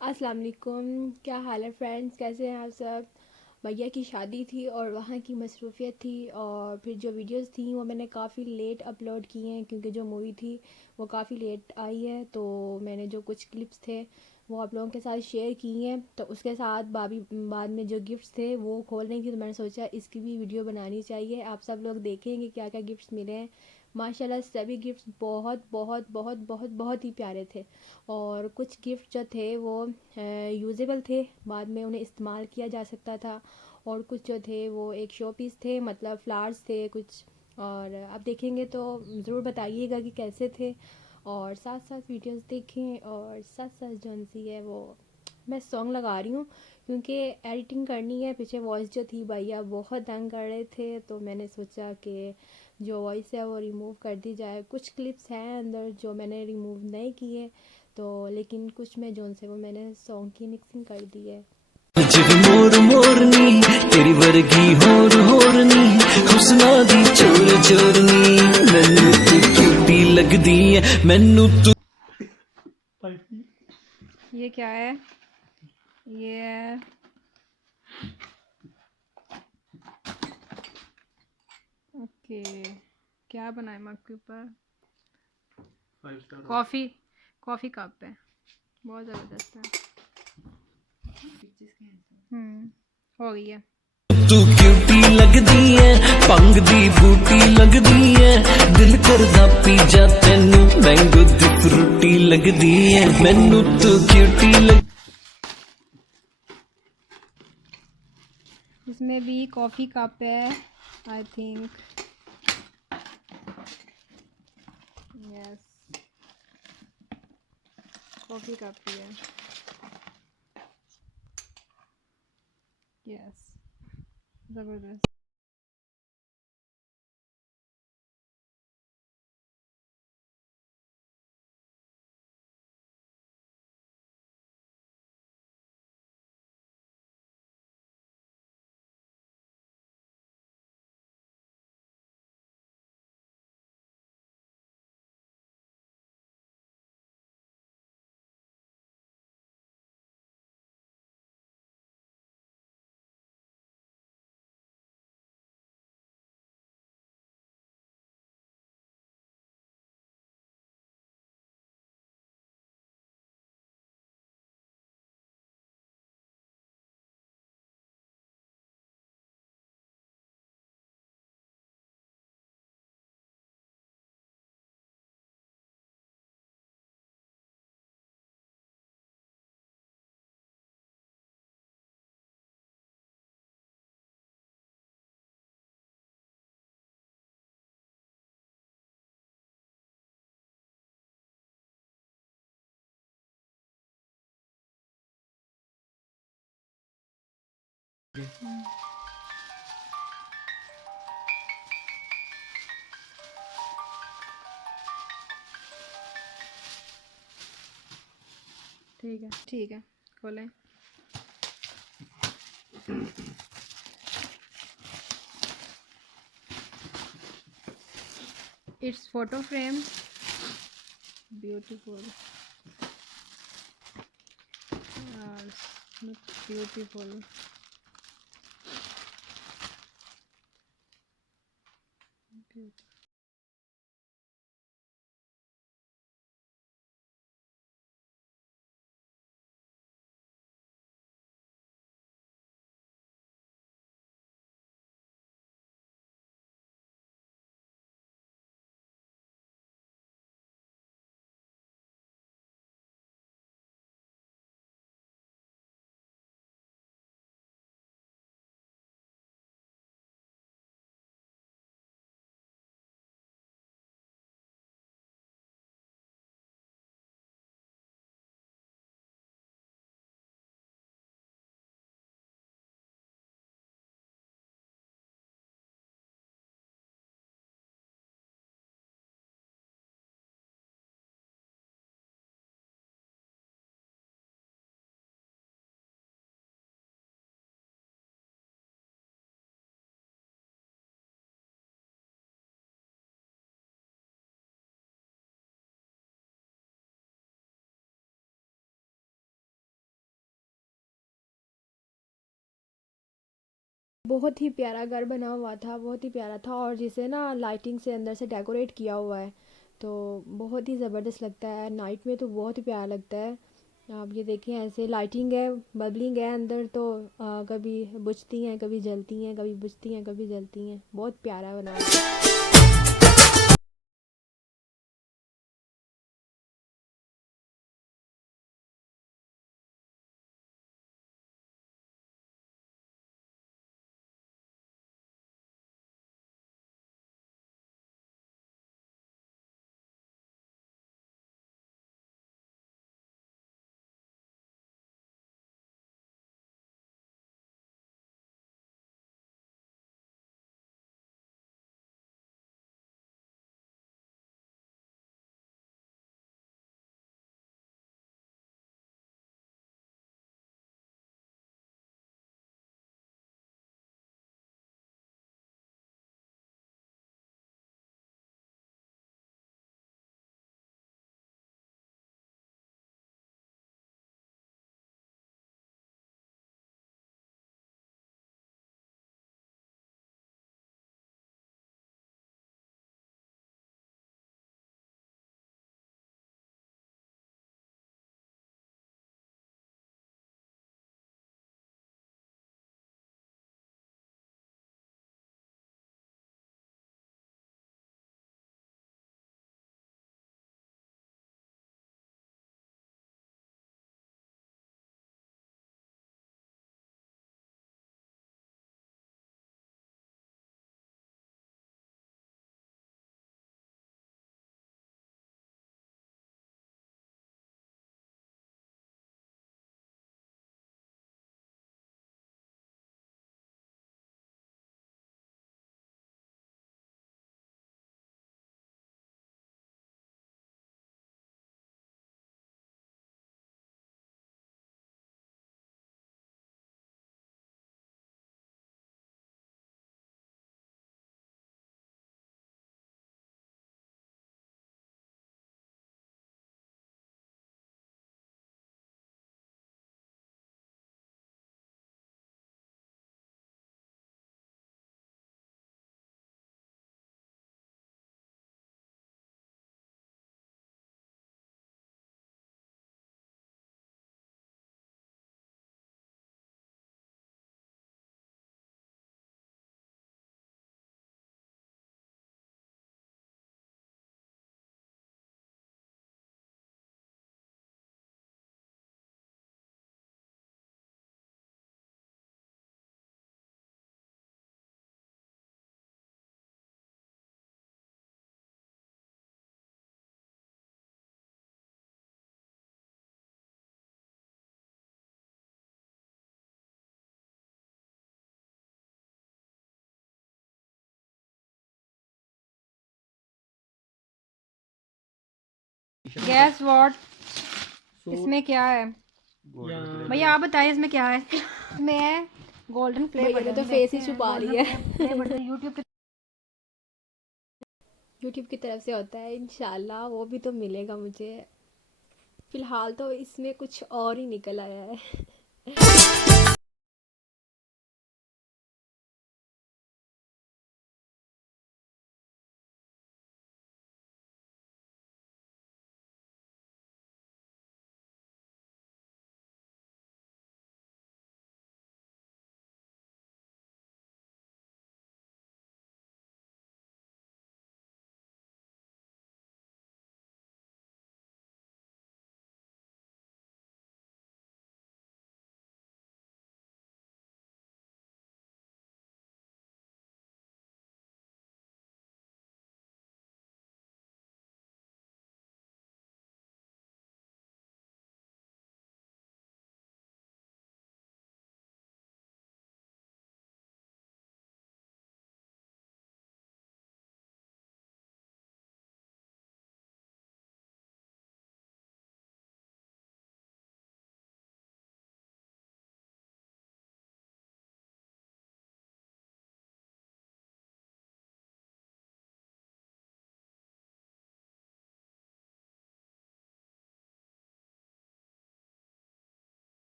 अस्सलाम वालेकुम। क्या हाल है फ्रेंड्स, कैसे हैं आप सब। भैया की शादी थी और वहाँ की मसरूफ़ियत थी, और फिर जो वीडियोस थी वो मैंने काफ़ी लेट अपलोड की हैं क्योंकि जो मूवी थी वो काफ़ी लेट आई है। तो मैंने जो कुछ क्लिप्स थे वो आप लोगों के साथ शेयर की हैं। तो उसके साथ बाबी बाद में जो गिफ्ट्स थे वो खोल रही थी, तो मैंने सोचा इसकी भी वीडियो बनानी चाहिए। आप सब लोग देखेंगे क्या क्या गिफ्ट्स मिले हैं। माशाल्लाह सभी गिफ्ट्स बहुत बहुत बहुत बहुत बहुत ही प्यारे थे। और कुछ गिफ्ट जो थे वो यूज़ेबल थे, बाद में उन्हें इस्तेमाल किया जा सकता था। और कुछ जो थे वो एक शो पीस थे, मतलब फ्लावर्स थे कुछ। और आप देखेंगे तो ज़रूर बताइएगा कि कैसे थे। और साथ साथ वीडियोस देखें, और साथ साथ जो सी है वो मैं सॉन्ग लगा रही हूँ क्योंकि एडिटिंग करनी है। पीछे वॉइस जो थी भैया बहुत तंग कर रहे थे, तो मैंने सोचा कि जो वॉइस है वो रिमूव कर दी जाए। कुछ क्लिप्स हैं अंदर जो मैंने रिमूव नहीं किए, तो लेकिन कुछ में जोन से वो मैंने सॉन्ग की मिक्सिंग कर दी है। जिवे मोर मोरनी तेरी वर्गी होर नी हुस्ना दी चोर चोरनी मैनू तू क्यूटी लगदी है मैनू तू। ये क्या है? ये है ओके। क्या बनाए मग के ऊपर? कॉफ़ी, कॉफ़ी कप है। बहुत ज़बरदस्त है। हो गई है। तू क्यूटी लगदी है भंग दी बूटी लगदी है दिल करदा पी जा तेनू मैंगो दी फ्रूटी लगदी है मैनू तू क्यूटी लग। इसमें भी कॉफ़ी कप है I think. Yes, coffee cup ही है। यस, ज़बरदस्त। ठीक है, ठीक है, खोलें। It's photo frame, beautiful, beautiful. बहुत ही प्यारा घर बना हुआ था, बहुत ही प्यारा था, और जिसे ना लाइटिंग से अंदर से डेकोरेट किया हुआ है, तो बहुत ही ज़बरदस्त लगता है नाइट में, तो बहुत ही प्यारा लगता है। आप ये देखें, ऐसे लाइटिंग है, बबलिंग है अंदर, तो कभी बुझती हैं, कभी जलती हैं, कभी बुझती हैं, कभी जलती हैं, बहुत प्यारा बना हुआ है। गैस व्हाट इसमें क्या है भैया, आप बताइए इसमें क्या है। इसमें है गोल्डन प्ले भैया ने बटन। तो फेस ही देखते हैं छुपा लिया गोल्डन प्ले है। बटन यूट्यूब यूट्यूब की तरफ से होता है, इंशाल्लाह वो भी तो मिलेगा मुझे। फ़िलहाल तो इसमें कुछ और ही निकल आया है।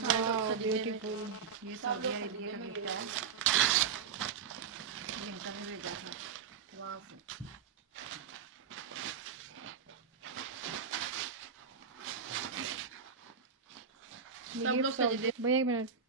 वाह ब्यूटीफुल। ये सब्जियां इधर का गिफ्ट है, जिनका भी भेजा था वहाँ से। भैया 1 मिनट।